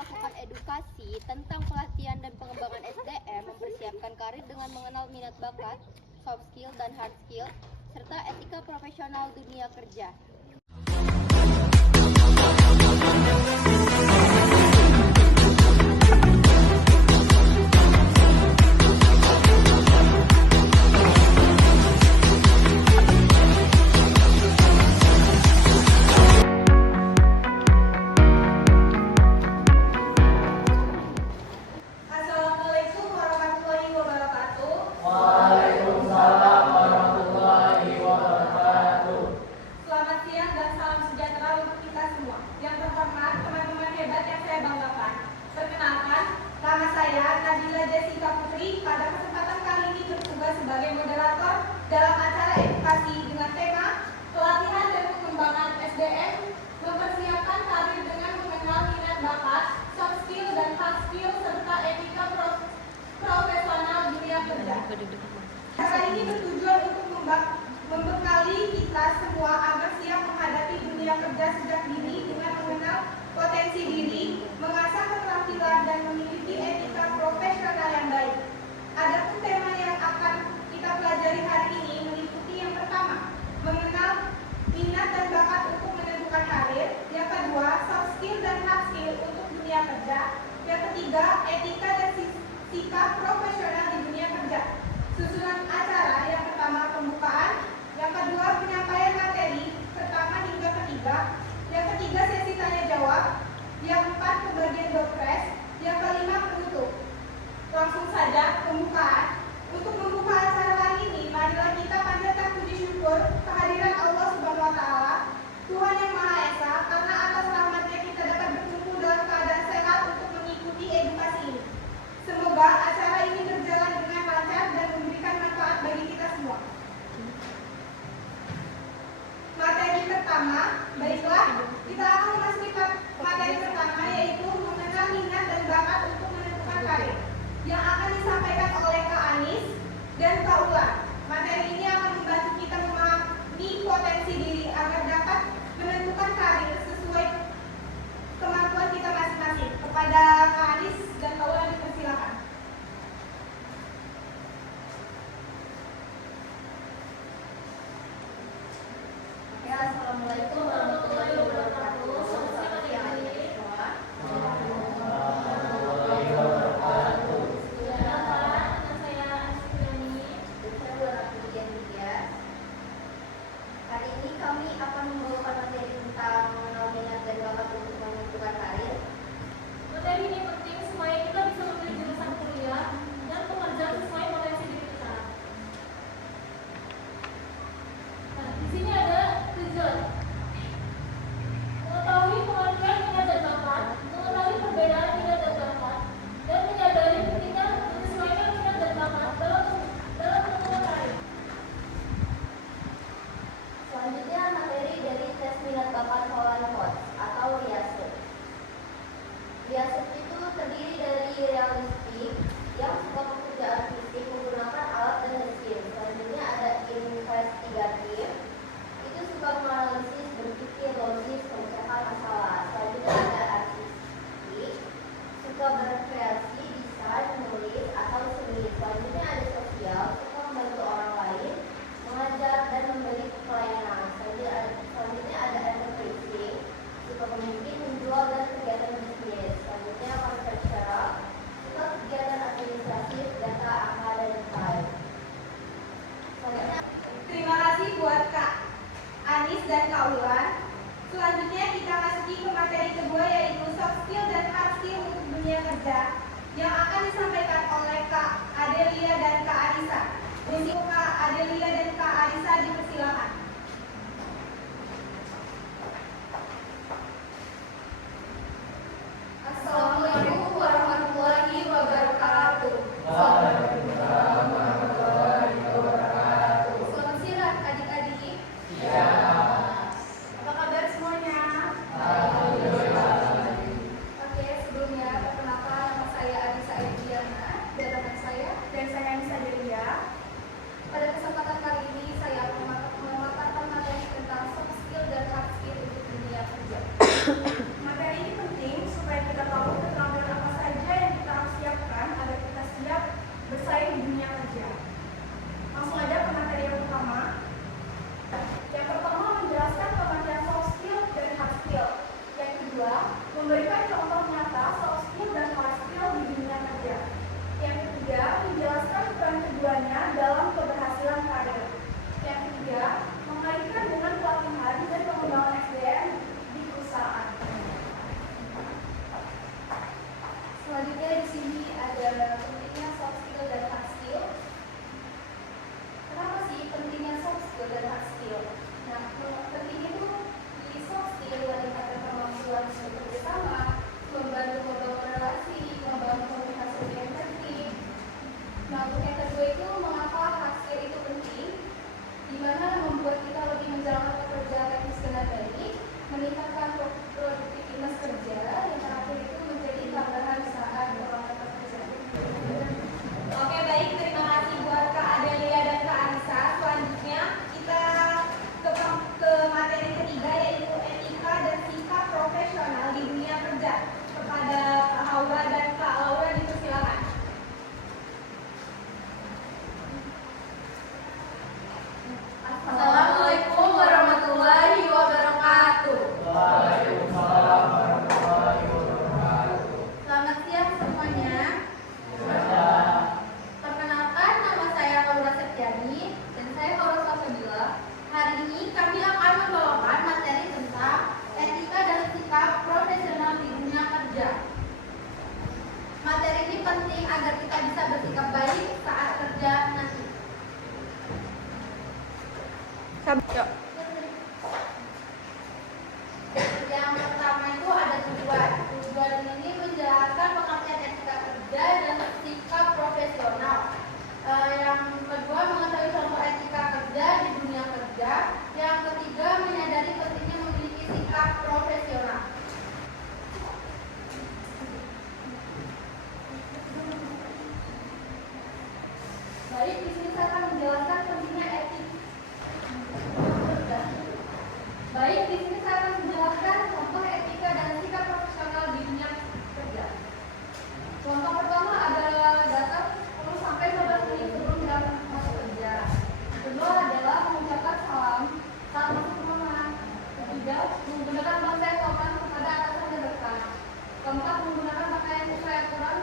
melakukan edukasi tentang pelatihan dan pengembangan SDM, mempersiapkan karir dengan mengenal minat bakat, soft skill dan hard skill, serta etika profesional dunia kerja. Sebagai moderator dalam acara edukasi dengan tema pelatihan dan pengembangan SDM, mempersiapkan karir dengan mengenal minat bakat, soft skill dan hard skill serta etika profesional dunia kerja. Acara ini bertujuan untuk membekali kita semua agar siap menghadapi dunia kerja sejak dini dengan mengenal potensi diri, mengasah keterampilan dan memiliki etika profesional yang baik. Adapun tema yang akan kita pelajari hari ini meliputi yang pertama, mengenal minat dan bakat untuk menentukan karir, yang kedua, soft skill dan hard skill untuk dunia kerja, yang ketiga, etika dan sikap profesional di dunia kerja. Susunan acara yang pertama pembukaan, yang kedua penyampaian materi pertama hingga ketiga, yang ketiga sesi tanya jawab, yang keempat pembagian door prize, yang kelima penutup. Langsung saja pembukaan. Untuk membuka acara hari ini, marilah kita panjatkan puji syukur kehadiran Allah Subhanahu wa Ta'ala, Tuhan yang Maha Esa, karena atas rahmatnya kita dapat berkumpul dalam keadaan sehat untuk mengikuti edukasi ini. Semoga acara ini berjalan dengan lancar dan memberikan manfaat bagi kita semua. Materi pertama, baiklah, kita akan memasuki materi pertama, yaitu mengenal minat dan bakat untuk menentukan karir, yang akan disampaikan oleh Kak Anis dan Kak Ulan. Materi ini akan membantu kita memahami potensi diri agar dapat menentukan karir sesuai kemampuan kita masing-masing. Kepada Kak Anis dan Kak Ulan dipersilakan. Ya, Assalamualaikum warahmatullahi wabarakatuh. Selamat siang adik-adik semua. Hari ini kami akan membawakan materi tentang mengenal minat dan bakat untuk menentukan karir. Materi ini penting supaya kita bisa memilih jurusan kuliah dan pekerjaan sesuai potensi diri kita. Nah, di sini ada tujuan. Mengetahui pengertian minat dan bakat, mengetahui perbedaan minat dan bakat, dan menyadari pentingnya menyesuaikan minat dan bakat dalam menentukan karir. Selanjutnya materi dari tes minat bakat Holland Coach atau RIASE. RIASE itu terdiri dari realistik yang suka pekerjaan fisik menggunakan alat dan mesin. Selanjutnya ada investigatif, itu suka menganalisis, berpikir logis, memecahkan masalah. Selanjutnya ada artistik, suka berkreasi, desain, menulis atau seni. Selanjutnya ada sosial, suka membantu orang lain, mengajar dan memberi pelayanan. Selanjutnya ada enterprising, suka memimpin, menjual dan kegiatan bisnis. Selanjutnya manufacturer, suka kegiatan administratif, data, angka dan desain. Selanjutnya Terima kasih buat Kak Anis dan Kak Ulan. Selanjutnya kita masuki ke materi kedua, yaitu soft skill dan hard skill untuk dunia kerja, yang akan disampaikan oleh Kak Adelia dan Kak Arisa. Untuk Kak Adelia dan Kak Arisa dipersilakan. Assalamualaikum warahmatullahi wabarakatuh. Selamat siang adik-adik. Apa kabar semuanya? Oke, sebelumnya perkenalkan, nama saya Adisa Ediana dan teman saya, dan saya Anissa Delia. Pada kesempatan kali ini saya akan sini ada pentingnya soft skill dan hard skill. Kenapa sih pentingnya soft skill dan hard skill? Nah, pentingnya itu di soft skill meningkatkan kemampuan bekerja sama, membantu membangun relasi, membangun komunikasi yang penting. Nah, untuk yang kedua itu mengapa hard skill itu penting? Di mana membuat kita lebih menjalankan pekerjaan teknis dengan baik, meningkatkan produktivitas kerja, yang terakhir itu menjadi tambahan saat melakukan pekerjaan. Oke, baik, terima kasih buat Kak Adelia dan Kak Arisa. Selanjutnya kita ke materi ketiga, yaitu etika dan sikap profesional di dunia kerja. Kepada Kak Haura dan Kak Laura dipersilakan. Assalamualaikum warahmatullahi wabarakatuh. Waalaikumsalam warahmatullahi wabarakatuh. Selamat siang semuanya. Perkenalkan, nama saya Laura Septiani dan saya Haura Safadila. Hari ini kami akan membawakan materi tentang etika dan sikap profesional di dunia kerja. Materi ini penting agar kita bisa bersikap baik saat kerja nanti. Yang pertama itu ada tujuan. Tujuan ini menjelaskan pengertian etika kerja dan sikap profesional. Yang kedua, mengetahui contoh etika kerja di dunia kerja. Yang ketiga, menyadari pentingnya memiliki sikap profesional. Baik, di sini saya akan menjelaskan pentingnya etika. Baik, di sini saya akan menjelaskan contoh etika dan sikap profesional di dunia kerja. Contoh pertama adalah datang 10 sampai 15 menit sebelum jam masuk kerja. Kedua adalah mengucapkan salam saat masuk ruangan. Ketiga, menggunakan bahasa yang sopan kepada atasan dan rekan. Keempat, menggunakan pakaian sesuai aturan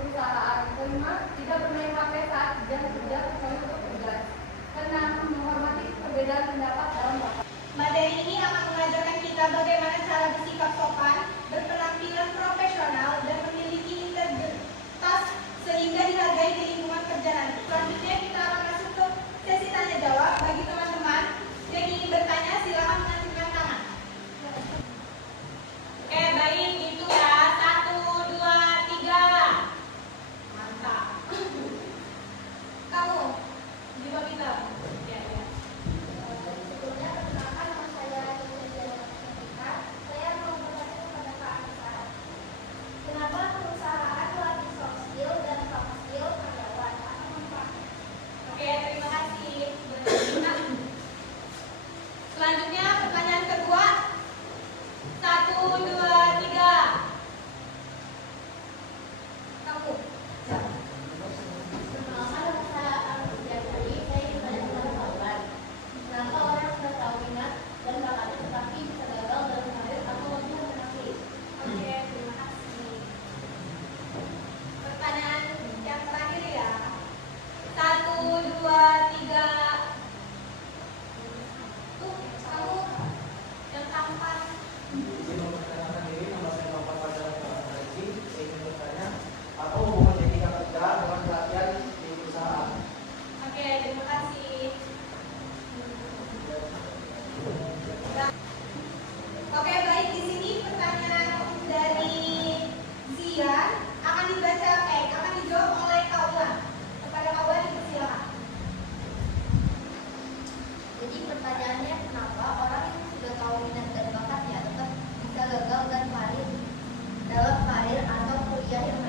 perusahaan. Kelima, tidak bermain HP saat jam kerja kecuali untuk tugas. Keenam, menghormati perbedaan pendapat dalam rapat. Materi ini akan mengajarkan kita bagaimana cara bersikap sopan, berpenampilan profesional, dan memiliki integritas sehingga dihargai di lingkungan kerja nanti. Selanjutnya kita akan masuk ke sesi tanya jawab. Bagi teman-teman yang ingin bertanya, silakan mengacungkan tangan. Oke, baik, itu ya. 1, 2, 3. Mantap. Kamu, di bawah kita. Ya, ya. Sebelumnya, perkenalkan nama saya Jessica. Saya mau bertanya kepada Kak Anissa. Kenapa perusahaan melatih soft skill dan soft skill karyawan? Apa manfaatnya? Oke, terima kasih. Selanjutnya pertanyaan kedua. 1, 2, 3. Kamu. Perkenalkan, nama saya Arvidiasari. Saya ingin bertanya kepada kawan. Kenapa orang sudah tahu minat dan bakatnya tetapi bisa gagal dalam karir atau lebih alternatif? Oke, terima kasih. Pertanyaan yang terakhir ya. 1, 2, 3. Tuh, kamu yang tampan. Izin memperkenalkan diri, nama saya Bapak Fadlan Haji. Saya ingin bertanya, apa hubungan etika kerja dengan pelatihan di perusahaan? Oke, terima kasih. Oke, baik, di sini pertanyaan dari Zian akan dijawab oleh Kaulan. Kepada Kaulan dipersilakan. Jadi pertanyaannya, kenapa orang yang sudah tahu minat dan bakatnya tetap bisa gagal dan karir dalam karir atau kuliah yang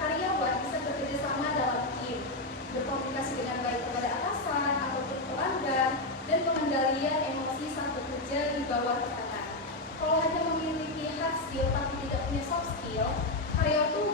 karyawan bisa bekerja sama dalam tim, berkomunikasi dengan baik kepada atasan ataupun pelanggan, dan pengendalian emosi saat bekerja di bawah tekanan. Kalau hanya memiliki hard skill tapi tidak punya soft skill, karyawan itu